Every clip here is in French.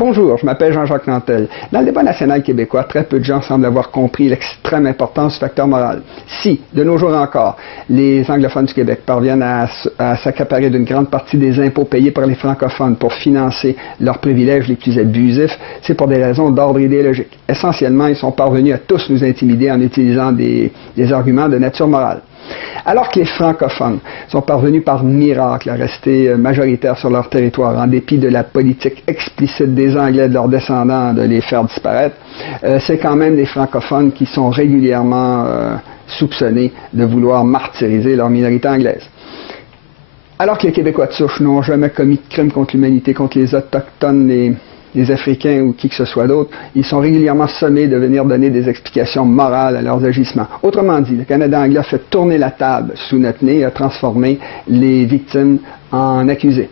Bonjour, je m'appelle Jean-Jacques Nantel. Dans le débat national québécois, très peu de gens semblent avoir compris l'extrême importance du facteur moral. Si, de nos jours encore, les anglophones du Québec parviennent à s'accaparer d'une grande partie des impôts payés par les francophones pour financer leurs privilèges les plus abusifs, c'est pour des raisons d'ordre idéologique. Essentiellement, ils sont parvenus à tous nous intimider en utilisant des arguments de nature morale. Alors que les francophones sont parvenus par miracle à rester majoritaires sur leur territoire, en dépit de la politique explicite des Anglais de leurs descendants de les faire disparaître, c'est quand même les francophones qui sont régulièrement soupçonnés de vouloir martyriser leur minorité anglaise. Alors que les Québécois de souche n'ont jamais commis de crime contre l'humanité, contre les Autochtones, les Africains ou qui que ce soit d'autre, ils sont régulièrement sommés de venir donner des explications morales à leurs agissements. Autrement dit, le Canada anglais a fait tourner la table sous notre nez et a transformé les victimes en accusés.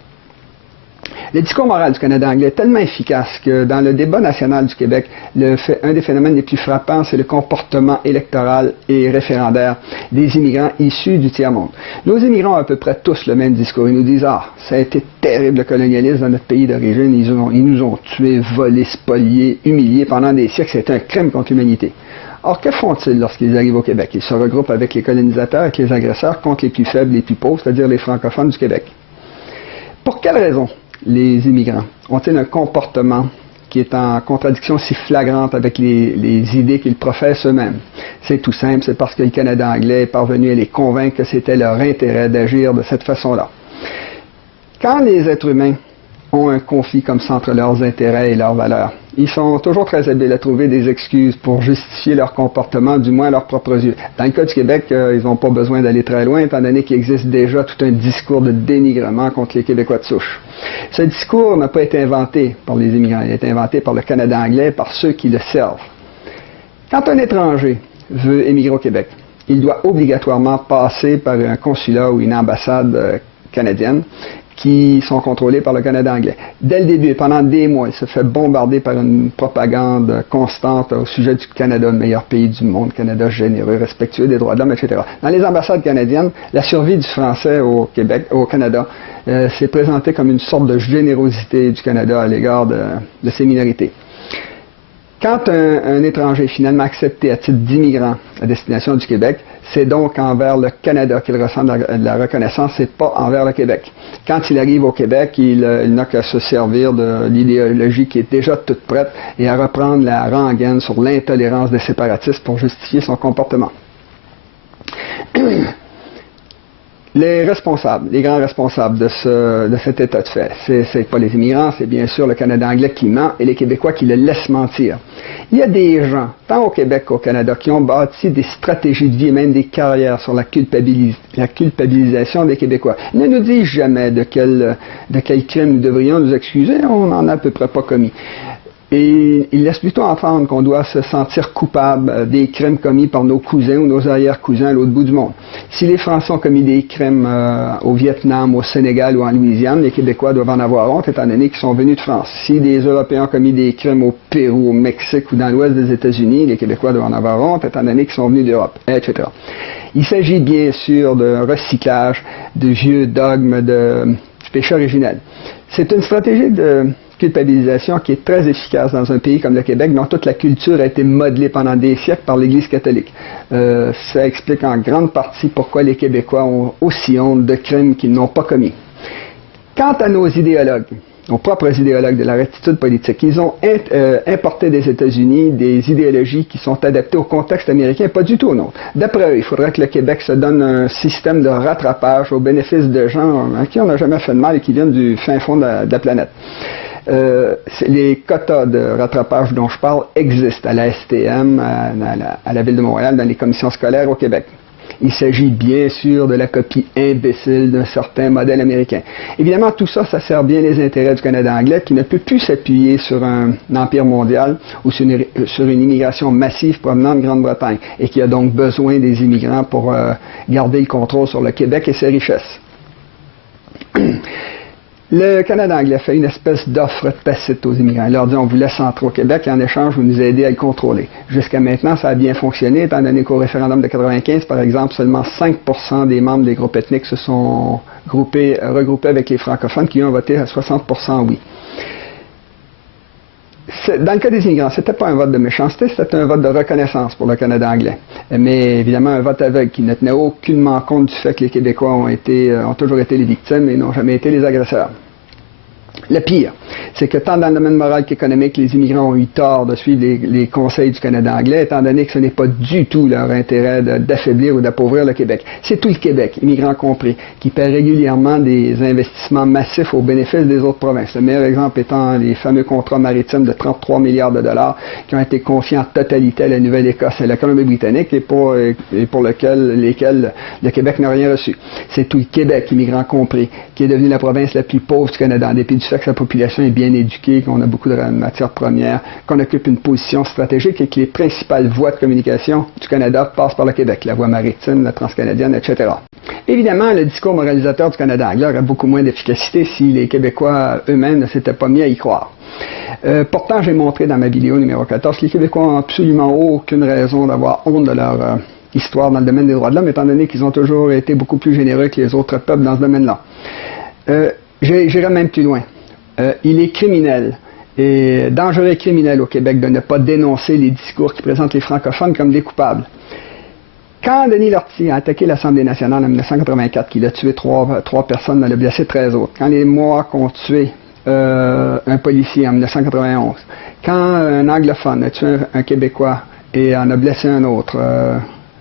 Le discours moral du Canada anglais est tellement efficace que dans le débat national du Québec, un des phénomènes les plus frappants, c'est le comportement électoral et référendaire des immigrants issus du tiers-monde. Nos immigrants ont à peu près tous le même discours. Ils nous disent « Ah, ça a été terrible le colonialisme dans notre pays d'origine. Ils nous ont tués, volés, spoliés, humiliés pendant des siècles. C'était un crime contre l'humanité. » Or, que font-ils lorsqu'ils arrivent au Québec? Ils se regroupent avec les colonisateurs, avec les agresseurs, contre les plus faibles, les plus pauvres, c'est-à-dire les francophones du Québec. Pour quelle raison les immigrants ont-ils un comportement qui est en contradiction si flagrante avec les idées qu'ils professent eux-mêmes? C'est tout simple, c'est parce que le Canada anglais est parvenu à les convaincre que c'était leur intérêt d'agir de cette façon-là. Quand les êtres humains ont un conflit comme ça entre leurs intérêts et leurs valeurs, ils sont toujours très habiles à trouver des excuses pour justifier leur comportement, du moins à leurs propres yeux. Dans le cas du Québec, ils n'ont pas besoin d'aller très loin, étant donné qu'il existe déjà tout un discours de dénigrement contre les Québécois de souche. Ce discours n'a pas été inventé par les immigrants, il a été inventé par le Canada anglais, par ceux qui le servent. Quand un étranger veut émigrer au Québec, il doit obligatoirement passer par un consulat ou une ambassade canadienne, qui sont contrôlés par le Canada anglais. Dès le début, pendant des mois, il se fait bombarder par une propagande constante au sujet du Canada, le meilleur pays du monde, Canada généreux, respectueux des droits de l'homme, etc. Dans les ambassades canadiennes, la survie du français au Canada, s'est présentée comme une sorte de générosité du Canada à l'égard de ses minorités. Quand un étranger est finalement accepté à titre d'immigrant à destination du Québec, c'est donc envers le Canada qu'il ressent de la reconnaissance et pas envers le Québec. Quand il arrive au Québec, il n'a qu'à se servir de l'idéologie qui est déjà toute prête et à reprendre la rengaine sur l'intolérance des séparatistes pour justifier son comportement. Les grands responsables de cet état de fait, c'est pas les immigrants, c'est bien sûr le Canada anglais qui ment et les Québécois qui le laissent mentir. Il y a des gens, tant au Québec qu'au Canada, qui ont bâti des stratégies de vie et même des carrières sur la culpabilisation des Québécois. Ils ne nous disent jamais de quel crime nous devrions nous excuser, on n'en a à peu près pas commis. Et il laisse plutôt entendre qu'on doit se sentir coupable des crimes commis par nos cousins ou nos arrière-cousins à l'autre bout du monde. Si les Français ont commis des crimes au Vietnam, au Sénégal ou en Louisiane, les Québécois doivent en avoir honte étant donné qu'ils sont venus de France. Si des Européens ont commis des crimes au Pérou, au Mexique ou dans l'ouest des États-Unis, les Québécois doivent en avoir honte étant donné qu'ils sont venus d'Europe, etc. Il s'agit bien sûr de recyclage de vieux dogmes du péché originel. C'est une stratégie de culpabilisation qui est très efficace dans un pays comme le Québec, dont toute la culture a été modelée pendant des siècles par l'Église catholique. Ça explique en grande partie pourquoi les Québécois ont aussi honte de crimes qu'ils n'ont pas commis. Quant à nos idéologues, nos propres idéologues de la rectitude politique, ils ont importé des États-Unis des idéologies qui sont adaptées au contexte américain, pas du tout au nôtre. D'après eux, il faudrait que le Québec se donne un système de rattrapage au bénéfice de gens à qui on n'a jamais fait de mal et qui viennent du fin fond de la planète. Les quotas de rattrapage dont je parle existent à la STM, à la Ville de Montréal, dans les commissions scolaires au Québec. Il s'agit bien sûr de la copie imbécile d'un certain modèle américain. Évidemment, tout ça, ça sert bien les intérêts du Canada anglais qui ne peut plus s'appuyer sur un empire mondial ou sur une immigration massive provenant de Grande-Bretagne et qui a donc besoin des immigrants pour garder le contrôle sur le Québec et ses richesses. Le Canada anglais fait une espèce d'offre tacite aux immigrants. Il leur dit on vous laisse entrer au Québec et en échange vous nous aidez à le contrôler. Jusqu'à maintenant, ça a bien fonctionné, étant donné qu'au référendum de 1995, par exemple, seulement 5% des membres des groupes ethniques se sont regroupés avec les francophones qui ont voté à 60% oui. Dans le cas des immigrants, c'était pas un vote de méchanceté, c'était un vote de reconnaissance pour le Canada anglais. Mais évidemment, un vote aveugle qui ne tenait aucunement compte du fait que les Québécois ont toujours été les victimes et n'ont jamais été les agresseurs. Le pire, c'est que tant dans le domaine moral qu'économique, les immigrants ont eu tort de suivre les conseils du Canada anglais, étant donné que ce n'est pas du tout leur intérêt d'affaiblir ou d'appauvrir le Québec. C'est tout le Québec, immigrants compris, qui paie régulièrement des investissements massifs au bénéfice des autres provinces. Le meilleur exemple étant les fameux contrats maritimes de 33 milliards de dollars qui ont été confiés en totalité à la Nouvelle-Écosse et à la Colombie-Britannique et pour lesquels le Québec n'a rien reçu. C'est tout le Québec, immigrants compris, qui est devenu la province la plus pauvre du Canada, en dépit du fait que sa population est bien éduquée, qu'on a beaucoup de matières premières, qu'on occupe une position stratégique et que les principales voies de communication du Canada passent par le Québec, la voie maritime, la transcanadienne, etc. Évidemment, le discours moralisateur du Canada anglais aurait beaucoup moins d'efficacité si les Québécois eux-mêmes ne s'étaient pas mis à y croire. Pourtant, j'ai montré dans ma vidéo numéro 14 que les Québécois n'ont absolument aucune raison d'avoir honte de leur histoire dans le domaine des droits de l'homme, étant donné qu'ils ont toujours été beaucoup plus généreux que les autres peuples dans ce domaine-là. J'irai même plus loin. Il est criminel et dangereux et criminel au Québec de ne pas dénoncer les discours qui présentent les francophones comme des coupables. Quand Denis Lortie a attaqué l'Assemblée nationale en 1984, qu'il a tué trois personnes, en a blessé 13 autres, quand les Mohawks ont tué un policier en 1991, quand un anglophone a tué un Québécois et en a blessé un autre,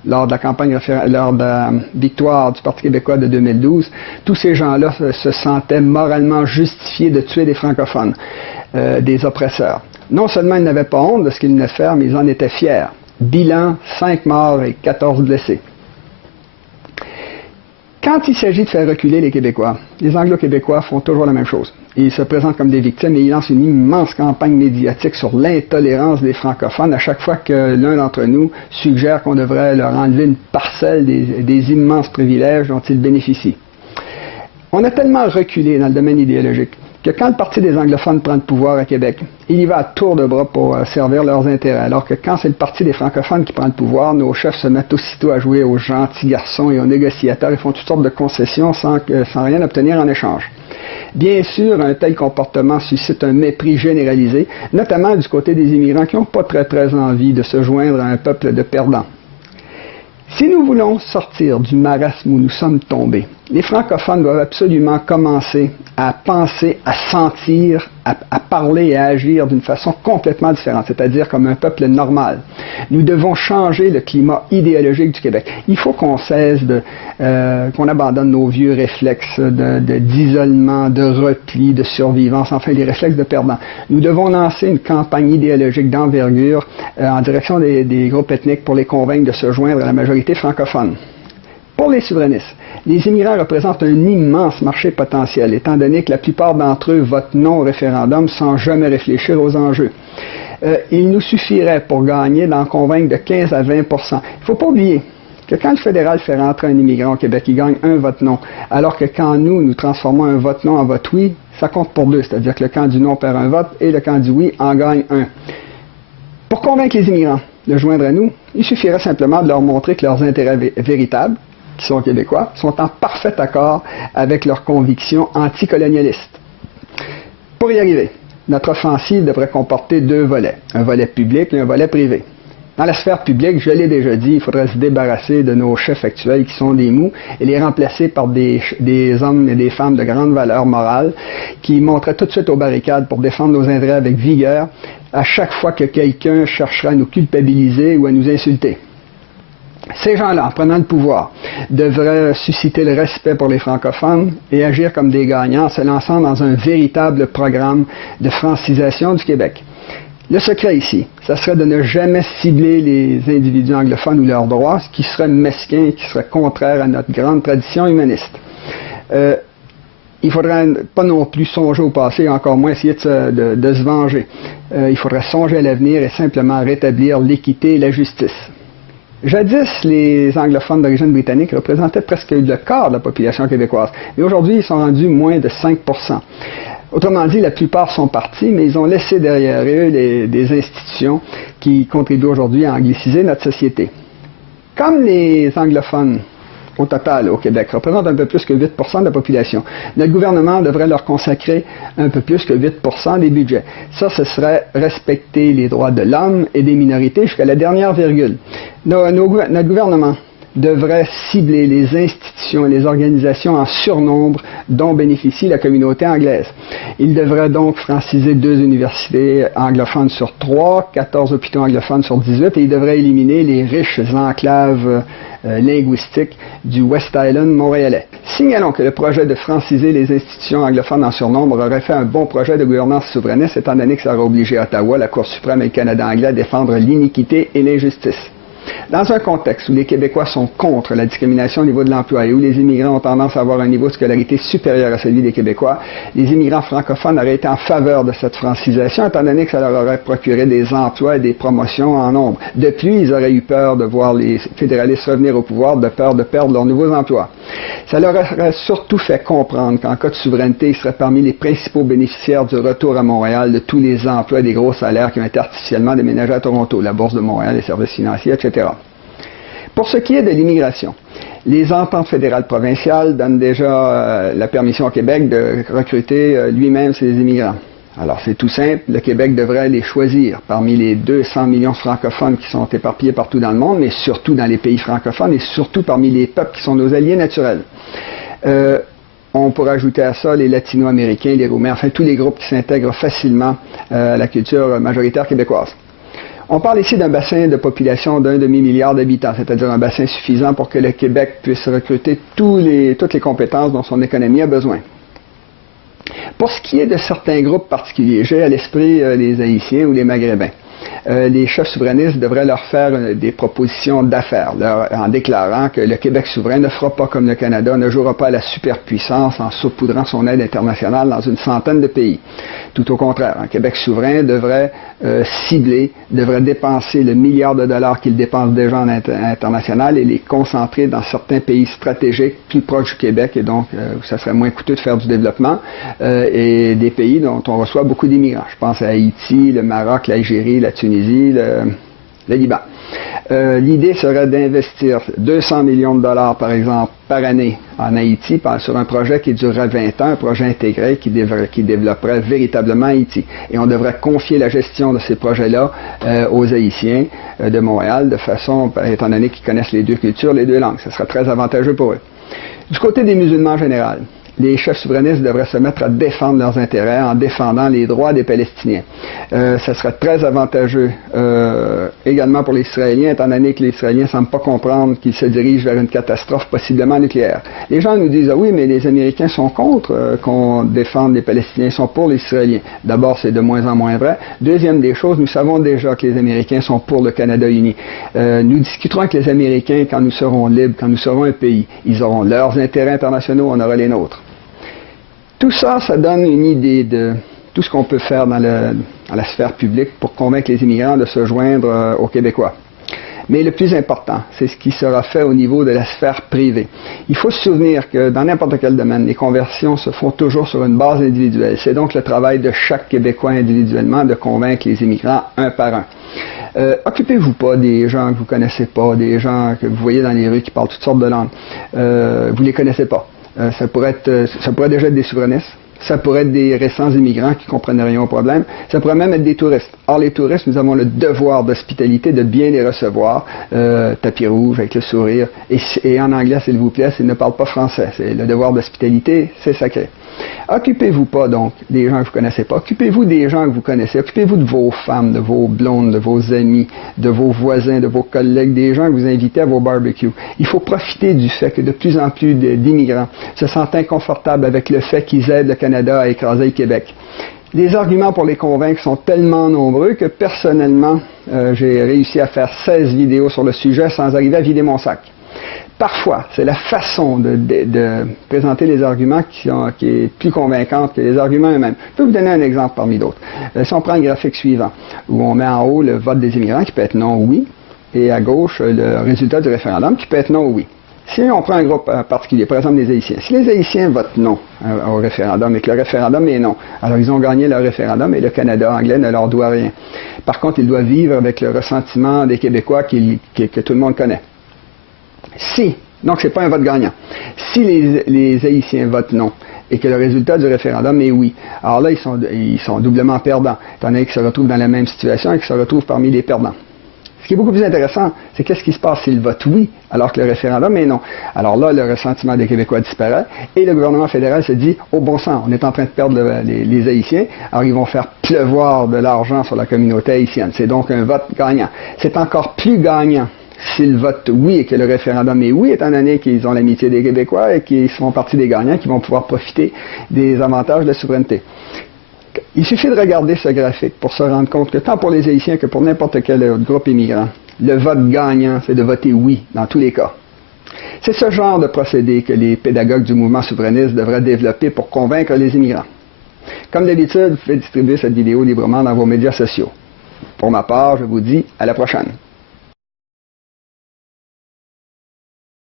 lors de la victoire du Parti québécois de 2012, tous ces gens-là se sentaient moralement justifiés de tuer des francophones, des oppresseurs. Non seulement ils n'avaient pas honte de ce qu'ils venaient de faire, mais ils en étaient fiers. Bilan, 5 morts et 14 blessés. Quand il s'agit de faire reculer les Québécois, les Anglo-Québécois font toujours la même chose. Ils se présentent comme des victimes et ils lancent une immense campagne médiatique sur l'intolérance des francophones à chaque fois que l'un d'entre nous suggère qu'on devrait leur enlever une parcelle des immenses privilèges dont ils bénéficient. On a tellement reculé dans le domaine idéologique que quand le Parti des anglophones prend le pouvoir à Québec, il y va à tour de bras pour servir leurs intérêts, alors que quand c'est le Parti des francophones qui prend le pouvoir, nos chefs se mettent aussitôt à jouer aux gentils garçons et aux négociateurs et font toutes sortes de concessions sans rien obtenir en échange. Bien sûr, un tel comportement suscite un mépris généralisé, notamment du côté des immigrants qui n'ont pas très envie de se joindre à un peuple de perdants. Si nous voulons sortir du marasme où nous sommes tombés, les francophones doivent absolument commencer à penser, à sentir, à parler et à agir d'une façon complètement différente, c'est-à-dire comme un peuple normal. Nous devons changer le climat idéologique du Québec. Il faut qu'on cesse qu'on abandonne nos vieux réflexes d'isolement, de repli, de survivance, enfin les réflexes de perdant. Nous devons lancer une campagne idéologique d'envergure en direction des groupes ethniques pour les convaincre de se joindre à la majorité francophone. Pour les souverainistes, les immigrants représentent un immense marché potentiel, étant donné que la plupart d'entre eux votent non au référendum sans jamais réfléchir aux enjeux. Il nous suffirait pour gagner d'en convaincre de 15 à 20 %. Il ne faut pas oublier que quand le fédéral fait rentrer un immigrant au Québec, il gagne un vote non, alors que quand nous transformons un vote non en vote oui, ça compte pour deux, c'est-à-dire que le camp du non perd un vote et le camp du oui en gagne un. Pour convaincre les immigrants de joindre à nous, il suffirait simplement de leur montrer que leurs intérêts véritables, qui sont québécois, sont en parfait accord avec leurs convictions anticolonialistes. Pour y arriver, notre offensive devrait comporter deux volets, un volet public et un volet privé. Dans la sphère publique, je l'ai déjà dit, il faudrait se débarrasser de nos chefs actuels qui sont des mous et les remplacer par des hommes et des femmes de grande valeur morale qui monteraient tout de suite aux barricades pour défendre nos intérêts avec vigueur à chaque fois que quelqu'un cherchera à nous culpabiliser ou à nous insulter. Ces gens-là, en prenant le pouvoir, devraient susciter le respect pour les francophones et agir comme des gagnants en se lançant dans un véritable programme de francisation du Québec. Le secret ici, ça serait de ne jamais cibler les individus anglophones ou leurs droits, ce qui serait mesquin et qui serait contraire à notre grande tradition humaniste. Il ne faudrait pas non plus songer au passé et encore moins essayer de se venger. Il faudrait songer à l'avenir et simplement rétablir l'équité et la justice. Jadis, les anglophones d'origine britannique représentaient presque le quart de la population québécoise. Et aujourd'hui, ils sont rendus moins de 5 %. Autrement dit, la plupart sont partis, mais ils ont laissé derrière eux des institutions qui contribuent aujourd'hui à angliciser notre société. Comme les anglophones au total au Québec, représentent un peu plus que 8% de la population. Notre gouvernement devrait leur consacrer un peu plus que 8% des budgets. Ça, ce serait respecter les droits de l'homme et des minorités jusqu'à la dernière virgule. Notre gouvernement devrait cibler les institutions et les organisations en surnombre dont bénéficie la communauté anglaise. Il devrait donc franciser 2 universités anglophones sur 3, 14 hôpitaux anglophones sur 18, et il devrait éliminer les riches enclaves linguistiques du West Island montréalais. Signalons que le projet de franciser les institutions anglophones en surnombre aurait fait un bon projet de gouvernance souverainiste, étant donné que ça aurait obligé Ottawa, la Cour suprême et le Canada anglais à défendre l'iniquité et l'injustice. Dans un contexte où les Québécois sont contre la discrimination au niveau de l'emploi et où les immigrants ont tendance à avoir un niveau de scolarité supérieur à celui des Québécois, les immigrants francophones auraient été en faveur de cette francisation, étant donné que ça leur aurait procuré des emplois et des promotions en nombre. De plus, ils auraient eu peur de voir les fédéralistes revenir au pouvoir, de peur de perdre leurs nouveaux emplois. Ça leur aurait surtout fait comprendre qu'en cas de souveraineté, ils seraient parmi les principaux bénéficiaires du retour à Montréal de tous les emplois et des gros salaires qui ont été artificiellement déménagés à Toronto, la Bourse de Montréal, les services financiers, etc. Pour ce qui est de l'immigration, les ententes fédérales provinciales donnent déjà la permission au Québec de recruter lui-même ses immigrants. Alors c'est tout simple, le Québec devrait les choisir parmi les 200 millions de francophones qui sont éparpillés partout dans le monde, mais surtout dans les pays francophones et surtout parmi les peuples qui sont nos alliés naturels. On pourrait ajouter à ça les latino-américains, les roumains, enfin tous les groupes qui s'intègrent facilement à la culture majoritaire québécoise. On parle ici d'un bassin de population d'1 demi-milliard d'habitants, c'est-à-dire un bassin suffisant pour que le Québec puisse recruter toutes les compétences dont son économie a besoin. Pour ce qui est de certains groupes particuliers, j'ai à l'esprit les Haïtiens ou les Maghrébins. Les chefs souverainistes devraient leur faire des propositions d'affaires, en déclarant que le Québec souverain ne fera pas comme le Canada, ne jouera pas à la superpuissance en saupoudrant son aide internationale dans une centaine de pays. Tout au contraire, un Québec souverain devrait cibler, devrait dépenser le milliard de dollars qu'il dépense déjà en international et les concentrer dans certains pays stratégiques plus proches du Québec, et donc ça serait moins coûteux de faire du développement, et des pays dont on reçoit beaucoup d'immigrants. Je pense à Haïti, le Maroc, l'Algérie, la Tunisie, le Liban. L'idée serait d'investir 200 millions de dollars, par exemple, par année en Haïti sur un projet qui durerait 20 ans, un projet intégré qui développerait véritablement Haïti. Et on devrait confier la gestion de ces projets-là aux Haïtiens de Montréal, de façon, étant donné qu'ils connaissent les 2 cultures, les 2 langues. Ce serait très avantageux pour eux. Du côté des musulmans en général, les chefs souverainistes devraient se mettre à défendre leurs intérêts en défendant les droits des Palestiniens. Ça serait très avantageux également pour les Israéliens, étant donné que les Israéliens ne semblent pas comprendre qu'ils se dirigent vers une catastrophe possiblement nucléaire. Les gens nous disent « Ah oui, mais les Américains sont contre qu'on défende les Palestiniens, ils sont pour les Israéliens. » D'abord, c'est de moins en moins vrai. Deuxième des choses, nous savons déjà que les Américains sont pour le Canada uni. Nous discuterons avec les Américains quand nous serons libres, quand nous serons un pays. Ils auront leurs intérêts internationaux, on aura les nôtres. Tout ça, ça donne une idée de tout ce qu'on peut faire dans la sphère publique pour convaincre les immigrants de se joindre aux Québécois. Mais le plus important, c'est ce qui sera fait au niveau de la sphère privée. Il faut se souvenir que dans n'importe quel domaine, les conversions se font toujours sur une base individuelle. C'est donc le travail de chaque Québécois individuellement de convaincre les immigrants un par un. Occupez-vous pas des gens que vous connaissez pas, des gens que vous voyez dans les rues qui parlent toutes sortes de langues. Vous les connaissez pas. Ça pourrait déjà être des souverainistes, ça pourrait être des récents immigrants qui ne comprennent rien au problème, ça pourrait même être des touristes. Or, les touristes, nous avons le devoir d'hospitalité de bien les recevoir, tapis rouge, avec le sourire, et en anglais, s'il vous plaît, s'ils ne parlent pas français. C'est le devoir d'hospitalité, c'est sacré. Occupez-vous pas donc des gens que vous connaissez pas, occupez-vous des gens que vous connaissez, occupez-vous de vos femmes, de vos blondes, de vos amis, de vos voisins, de vos collègues, des gens que vous invitez à vos barbecues. Il faut profiter du fait que de plus en plus d'immigrants se sentent inconfortables avec le fait qu'ils aident le Canada à écraser le Québec. Les arguments pour les convaincre sont tellement nombreux que personnellement, j'ai réussi à faire 16 vidéos sur le sujet sans arriver à vider mon sac. Parfois, c'est la façon de présenter les arguments qui est plus convaincante que les arguments eux-mêmes. Je peux vous donner un exemple parmi d'autres. Si on prend le graphique suivant, où on met en haut le vote des immigrants qui peut être non ou oui, et à gauche le résultat du référendum qui peut être non ou oui. Si on prend un groupe particulier, par exemple les Haïtiens, si les Haïtiens votent non au référendum et que le référendum est non, alors ils ont gagné leur référendum et le Canada anglais ne leur doit rien. Par contre, ils doivent vivre avec le ressentiment des Québécois que tout le monde connaît. Si Donc, ce n'est pas un vote gagnant. Si les Haïtiens votent non et que le résultat du référendum est oui, alors là, ils sont doublement perdants, étant donné qu'ils se retrouvent dans la même situation et qu'ils se retrouvent parmi les perdants. Ce qui est beaucoup plus intéressant, c'est qu'est-ce qui se passe s'ils votent oui, alors que le référendum est non. Alors là, le ressentiment des Québécois disparaît et le gouvernement fédéral se dit, oh bon sang, on est en train de perdre les Haïtiens, alors ils vont faire pleuvoir de l'argent sur la communauté haïtienne. C'est donc un vote gagnant. C'est encore plus gagnant s'ils votent oui et que le référendum est oui, étant donné qu'ils ont l'amitié des Québécois et qu'ils font partie des gagnants qui vont pouvoir profiter des avantages de la souveraineté. Il suffit de regarder ce graphique pour se rendre compte que tant pour les Haïtiens que pour n'importe quel autre groupe immigrant, le vote gagnant, c'est de voter oui dans tous les cas. C'est ce genre de procédé que les pédagogues du mouvement souverainiste devraient développer pour convaincre les immigrants. Comme d'habitude, vous pouvez distribuer cette vidéo librement dans vos médias sociaux. Pour ma part, je vous dis à la prochaine.